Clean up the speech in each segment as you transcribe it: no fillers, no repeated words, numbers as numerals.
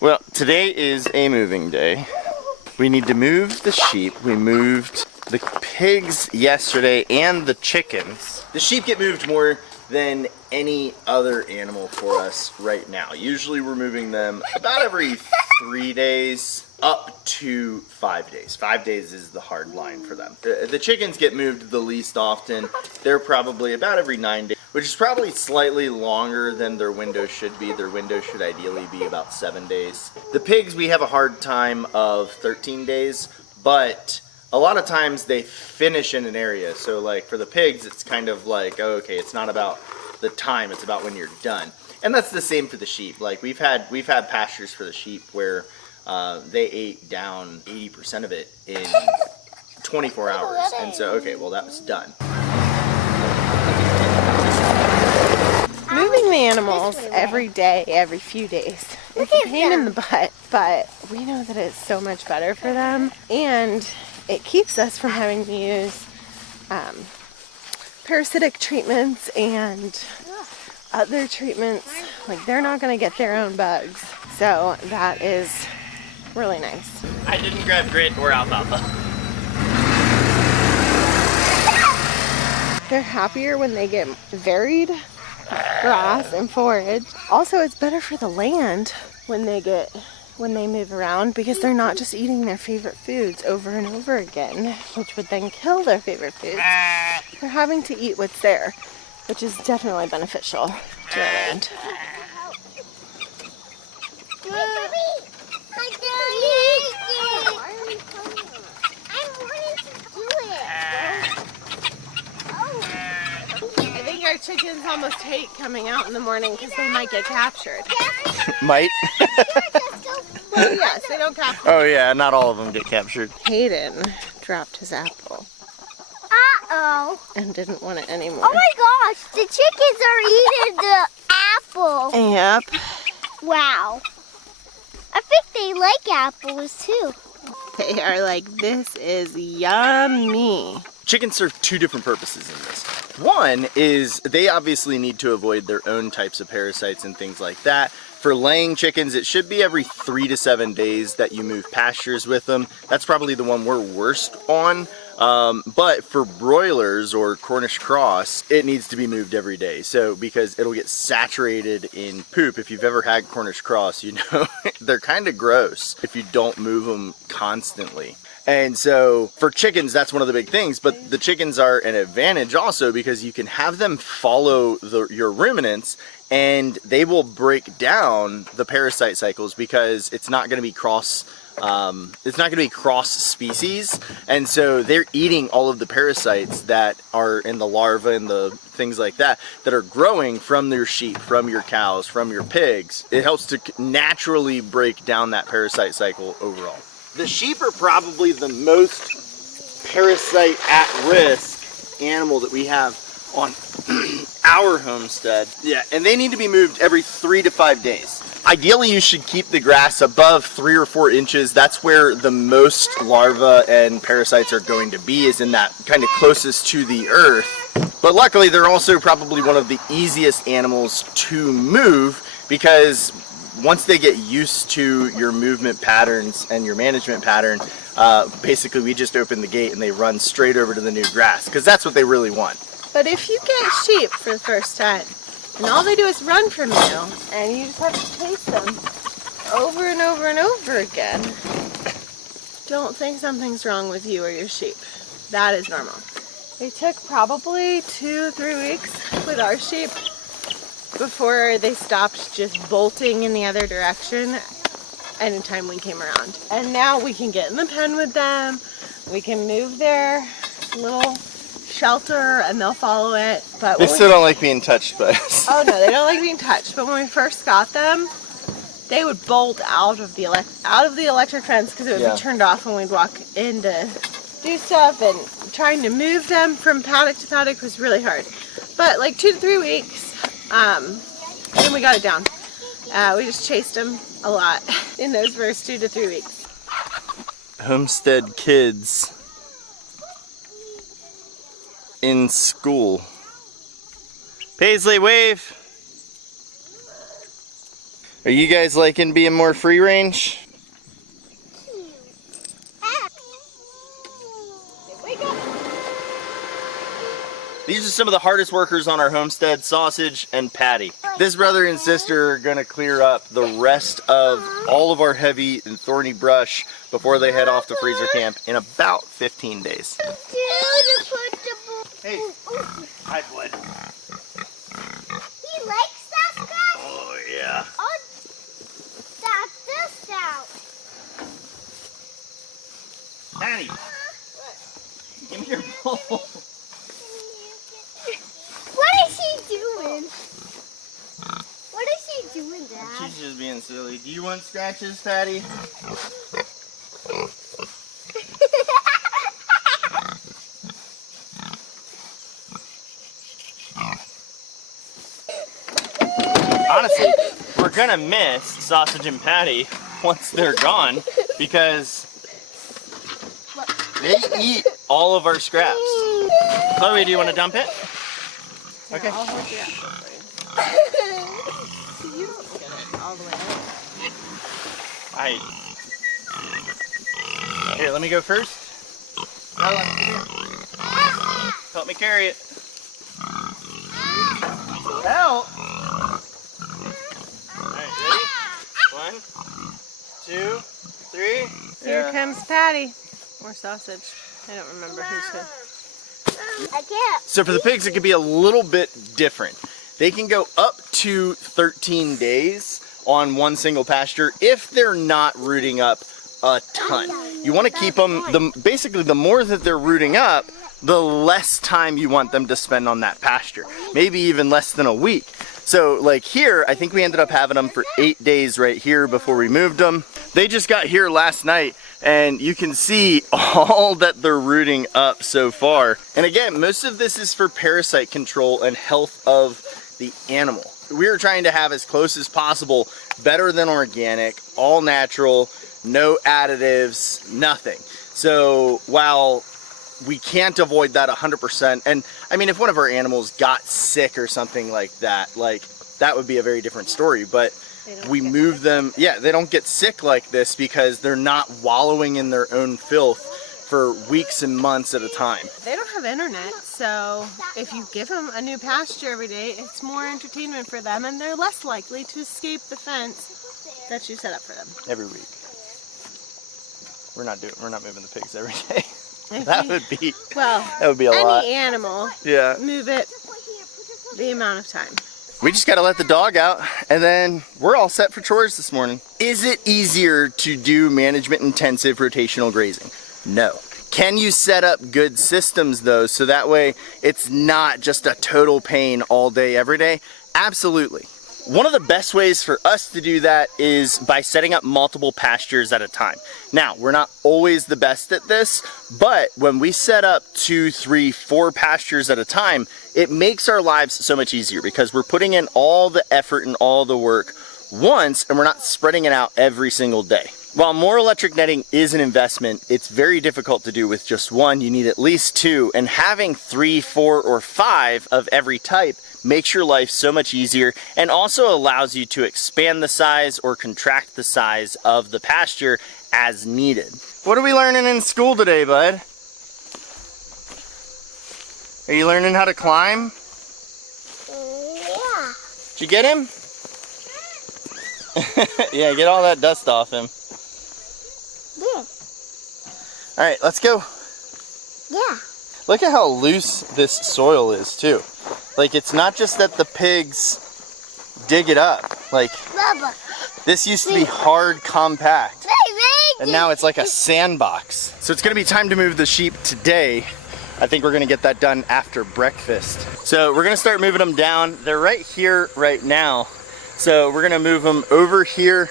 Well, today is a moving day. We need to move the sheep. We moved the pigs yesterday and the chickens. The sheep get moved more than any other animal for us right now. Usually we're moving them about every 3 days up to 5 days. 5 days is the hard line for them. The chickens get moved the least often. They're probably about every 9 days, which is probably slightly longer than their window should be. Their window should ideally be about 7 days. The pigs, we have a hard time of 13 days, but a lot of times they finish in an area. So like for the pigs, it's kind of like, oh, okay, it's not about the time, it's about when you're done. And that's the same for the sheep. Like we've had pastures for the sheep where they ate down 80% of it in 24 hours. And so, okay, well that was done. Moving the animals every day, every few days, it's a pain in the butt, but we know that it's so much better for them, and it keeps us from having to use parasitic treatments and other treatments. Like, they're not going to get their own bugs, so that is really nice. I didn't grab grit or alfalfa. They're happier when they get varied grass and forage. Also, it's better for the land when they move around, because they're not just eating their favorite foods over and over again, which would then kill their favorite foods. They're having to eat what's there, which is definitely beneficial to the land. I think our chickens almost hate coming out in the morning because they might get captured. Might? Well, yes, they don't capture. Oh yeah, not all of them get captured. Hayden dropped his apple. Uh-oh. And didn't want it anymore. Oh my gosh, the chickens are eating the apple. Yep. Wow. I think they like apples too. They are like, this is yummy. Chickens serve two different purposes in this. One is they obviously need to avoid their own types of parasites and things like that. For laying chickens, it should be every 3 to 7 days that you move pastures with them. That's probably the one we're worst on. But for broilers or Cornish cross, it needs to be moved every day. So, because it'll get saturated in poop. If you've ever had Cornish cross, you know they're kind of gross if you don't move them constantly. And so for chickens, that's one of the big things, but the chickens are an advantage also because you can have them follow your ruminants, and they will break down the parasite cycles because it's not going to be cross species, and so they're eating all of the parasites that are in the larvae and the things like that are growing from your sheep, from your cows, from your pigs. It helps to naturally break down that parasite cycle overall. The sheep are probably the most parasite at risk animal that we have on our homestead. Yeah, and they need to be moved every 3 to 5 days. Ideally, you should keep the grass above 3 or 4 inches. That's where the most larvae and parasites are going to be, is in that kind of closest to the earth. But luckily, they're also probably one of the easiest animals to move, because once they get used to your movement patterns and your management pattern, basically we just open the gate and they run straight over to the new grass, because that's what they really want. But if you get sheep for the first time, and all they do is run from you, and you just have to chase them over and over and over again, don't think something's wrong with you or your sheep. That is normal. It took probably 2-3 weeks with our sheep before they stopped just bolting in the other direction anytime we came around. And now we can get in the pen with them, we can move their little shelter and they'll follow it. But they still don't like being touched by us. Oh no, they don't like being touched. But when we first got them, they would bolt out of the electric fence because it would be turned off when we'd walk in to do stuff, and trying to move them from paddock to paddock was really hard. But like 2 to 3 weeks, and we got it down. We just chased them a lot in those first 2 to 3 weeks. Homestead kids in school. Paisley, wave. Are you guys liking being more free range? These are some of the hardest workers on our homestead, Sausage and Patty. This brother and sister are gonna clear up the rest of all of our heavy and thorny brush before they head off to freezer camp in about 15 days. Hey, hi bud. He likes that stuff? Oh yeah. Oh, that's this out. Patty, give me your bowl. What is she doing? What is she doing, Dad? She's just being silly. Do you want scratches, Patty? Honestly, we're gonna miss Sausage and Patty once they're gone because they eat all of our scraps. Chloe, do you want to dump it? Okay. I'll hold you up for you. You don't get it all the way out. Here, let me go first. Ella, come here. Help me carry it. Help! Alright, ready? 1, 2, 3. Here comes Patty. Or Sausage. I don't remember who's who. I can't. So for the pigs, it could be a little bit different. They can go up to 13 days on one single pasture if they're not rooting up a ton. You want to keep them, basically the more that they're rooting up, the less time you want them to spend on that pasture. Maybe even less than a week. So like here, I think we ended up having them for 8 days right here before we moved them. They just got here last night and you can see all that they're rooting up so far. And again, most of this is for parasite control and health of the animal. We're trying to have as close as possible, better than organic, all natural, no additives, nothing. So while we can't avoid that 100%, and I mean, if one of our animals got sick or something like that would be a very different story, but we move them, yeah, they don't get sick like this because they're not wallowing in their own filth for weeks and months at a time. They don't have internet, so if you give them a new pasture every day, it's more entertainment for them and they're less likely to escape the fence that you set up for them. Every week. We're not moving the pigs every day. That would be a lot. Any animal, yeah. Move it the amount of time. We just gotta let the dog out and then we're all set for chores this morning. Is it easier to do management intensive rotational grazing? No. Can you set up good systems though so that way it's not just a total pain all day every day? Absolutely. One of the best ways for us to do that is by setting up multiple pastures at a time. Now, we're not always the best at this, but when we set up 2, 3, 4 pastures at a time, it makes our lives so much easier because we're putting in all the effort and all the work once and we're not spreading it out every single day. While more electric netting is an investment, it's very difficult to do with just one. You need at least 2, and having 3, 4, or 5 of every type makes your life so much easier and also allows you to expand the size or contract the size of the pasture as needed. What are we learning in school today, bud? Are you learning how to climb? Yeah. Did you get him? Yeah, get all that dust off him. Yeah. All right, let's go. Yeah. Look at how loose this soil is too. Like, it's not just that the pigs dig it up. Like, Bubba. this used to be hard, compact, and now it's like a sandbox. So it's gonna be time to move the sheep today. I think we're gonna get that done after breakfast. So we're gonna start moving them down. They're right here right now. So we're gonna move them over here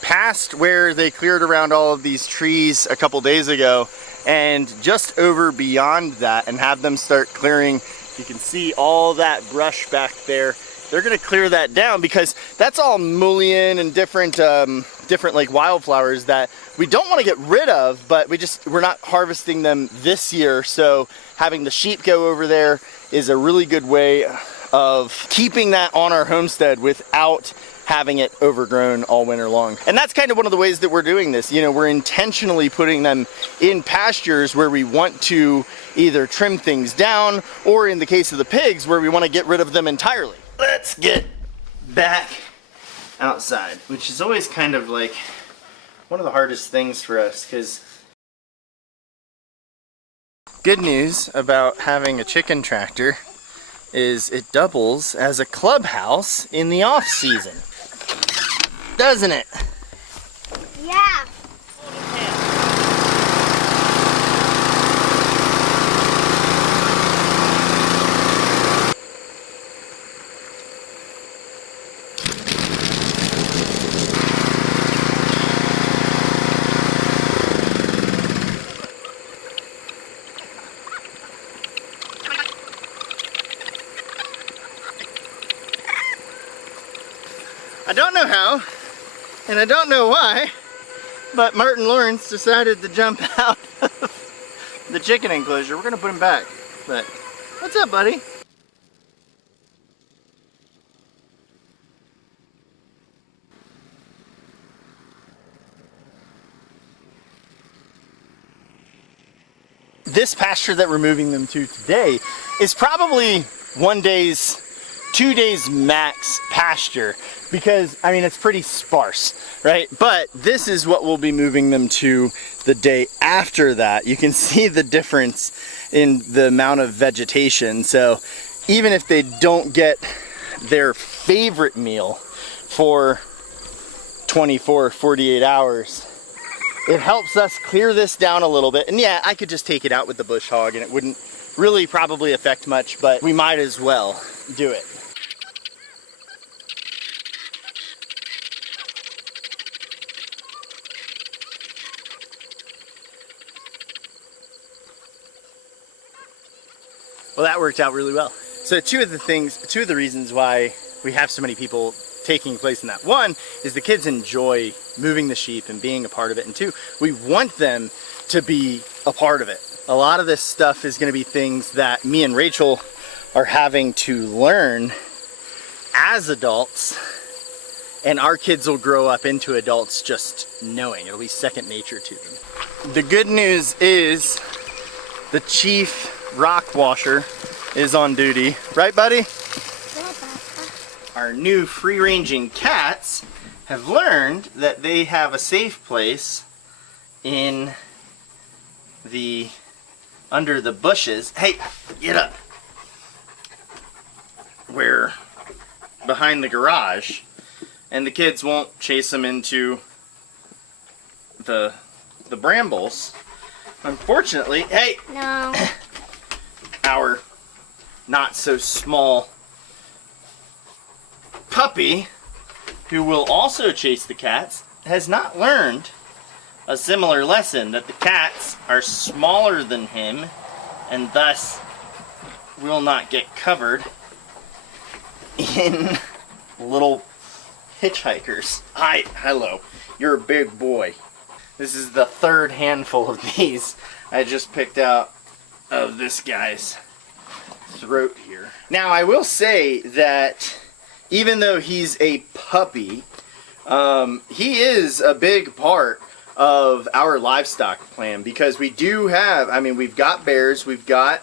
past where they cleared around all of these trees a couple days ago and just over beyond that and have them start clearing. You can see all that brush back there. They're gonna clear that down because that's all mullein and different like wildflowers that we don't want to get rid of, but we're not harvesting them this year. So having the sheep go over there is a really good way of keeping that on our homestead without having it overgrown all winter long. And that's kind of one of the ways that we're doing this. You know, we're intentionally putting them in pastures where we want to either trim things down, or in the case of the pigs, where we want to get rid of them entirely. Let's get back outside, which is always kind of like one of the hardest things for us, because good news about having a chicken tractor is it doubles as a clubhouse in the off season, doesn't it? Yeah. I don't know how, and I don't know why, but Martin Lawrence decided to jump out of the chicken enclosure. We're gonna put him back, but what's up, buddy? This pasture that we're moving them to today is probably 2 days max pasture, because I mean it's pretty sparse, right? But this is what we'll be moving them to the day after that. You can see the difference in the amount of vegetation. So even if they don't get their favorite meal for 24, 48 hours, it helps us clear this down a little bit. And yeah, I could just take it out with the bush hog and it wouldn't really probably affect much, but we might as well do it. Well, that worked out really well. So two of the reasons why we have so many people taking place in that. One is the kids enjoy moving the sheep and being a part of it. And two, we want them to be a part of it. A lot of this stuff is going to be things that me and Rachel are having to learn as adults, and our kids will grow up into adults just knowing. It'll be second nature to them. The good news is the chief rock washer is on duty. Right, buddy? Our new free-ranging cats have learned that they have a safe place in the under the bushes. Hey, get up. We're behind the garage, and the kids won't chase them into the brambles. Unfortunately, hey. No. Our not so small puppy, who will also chase the cats, has not learned a similar lesson, that the cats are smaller than him and thus will not get covered in little hitchhikers. Hi, hello, you're a big boy. This is the third handful of these I just picked out of this guy's throat here. Now I will say that even though he's a puppy, he is a big part of our livestock plan, because we do have, I mean, we've got bears, we've got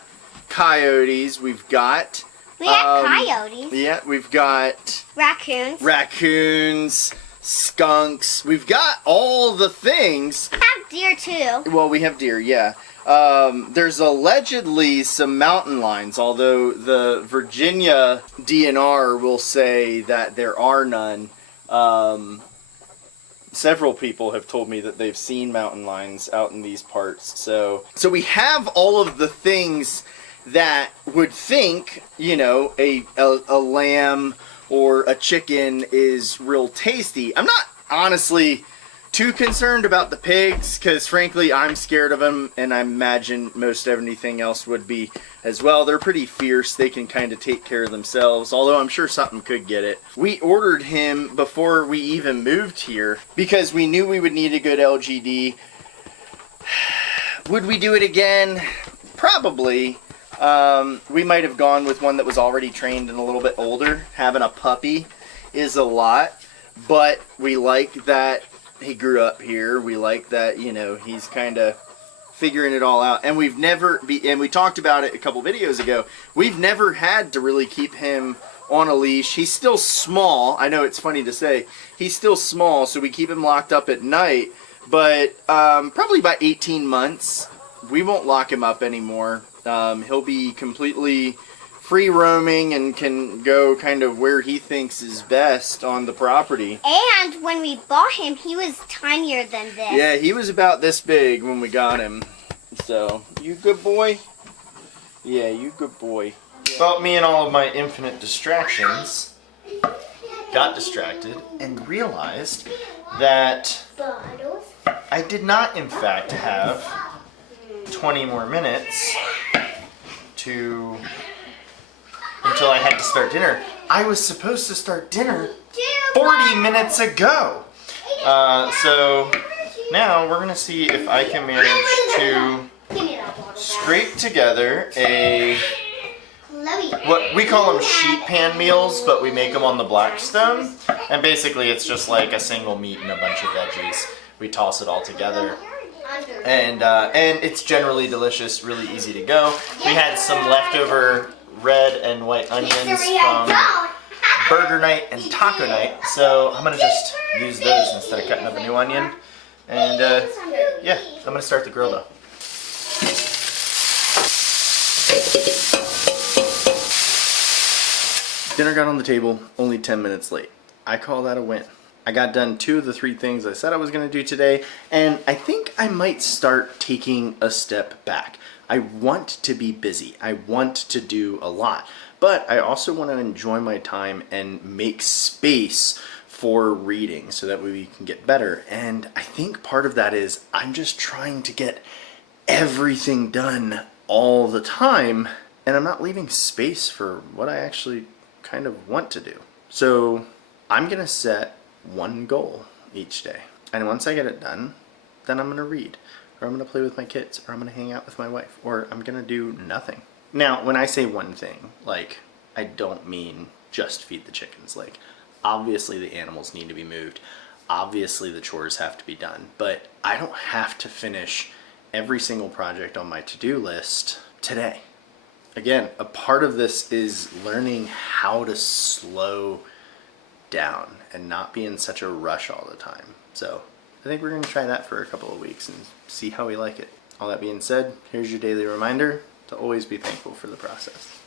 coyotes, we've got We have coyotes. yeah, we've got raccoons, skunks, we've got all the things. We have deer too. Well, we have deer, yeah. There's allegedly some mountain lions, although the Virginia DNR will say that there are none. Several people have told me that they've seen mountain lions out in these parts. So we have all of the things that would think, you know, a lamb or a chicken is real tasty. I'm not honestly too concerned about the pigs, because frankly I'm scared of them, and I imagine most everything else would be as well. They're pretty fierce, they can kind of take care of themselves, although I'm sure something could get it. We ordered him before we even moved here because we knew we would need a good LGD. Would we do it again? Probably. We might have gone with one that was already trained and a little bit older. Having a puppy is a lot. but we like that he grew up here. We like that, you know, he's kind of figuring it all out. And we've never, and we talked about it a couple videos ago, we've never had to really keep him on a leash. He's still small. I know it's funny to say. He's still small, so we keep him locked up at night. But probably by 18 months, we won't lock him up anymore. He'll be completely free roaming and can go kind of where he thinks is best on the property. And when we bought him, he was tinier than this. Yeah, he was about this big when we got him. So, you good boy? Yeah, you good boy. Well, me and all of my infinite distractions got distracted and realized that I did not, in fact, have 20 more minutes until I had to start dinner. I was supposed to start dinner 40 minutes ago. So now we're gonna see if I can manage to scrape together what we call them sheet pan meals, but we make them on the Blackstone. And basically it's just like a single meat and a bunch of veggies. We toss it all together. And it's generally delicious, really easy to go. We had some leftover red and white onions from burger night and taco night, so I'm gonna just use those instead of cutting up a new onion. And yeah, I'm gonna start the grill though. Dinner got on the table only 10 minutes late. I call that a win. I got done 2 of the 3 things I said I was going to do today, and I think I might start taking a step back. I want to be busy. I want to do a lot, but I also want to enjoy my time and make space for reading so that we can get better. And I think part of that is I'm just trying to get everything done all the time, and I'm not leaving space for what I actually kind of want to do. So I'm going to set one goal each day, and once I get it done, then I'm going to read, or I'm going to play with my kids, or I'm going to hang out with my wife, or I'm going to do nothing. Now, when I say one thing, like, I don't mean just feed the chickens. Like, obviously the animals need to be moved, obviously the chores have to be done, but I don't have to finish every single project on my to-do list today. Again, a part of this is learning how to slow down and not be in such a rush all the time. So I think we're going to try that for a couple of weeks and see how we like it. All that being said, here's your daily reminder to always be thankful for the process.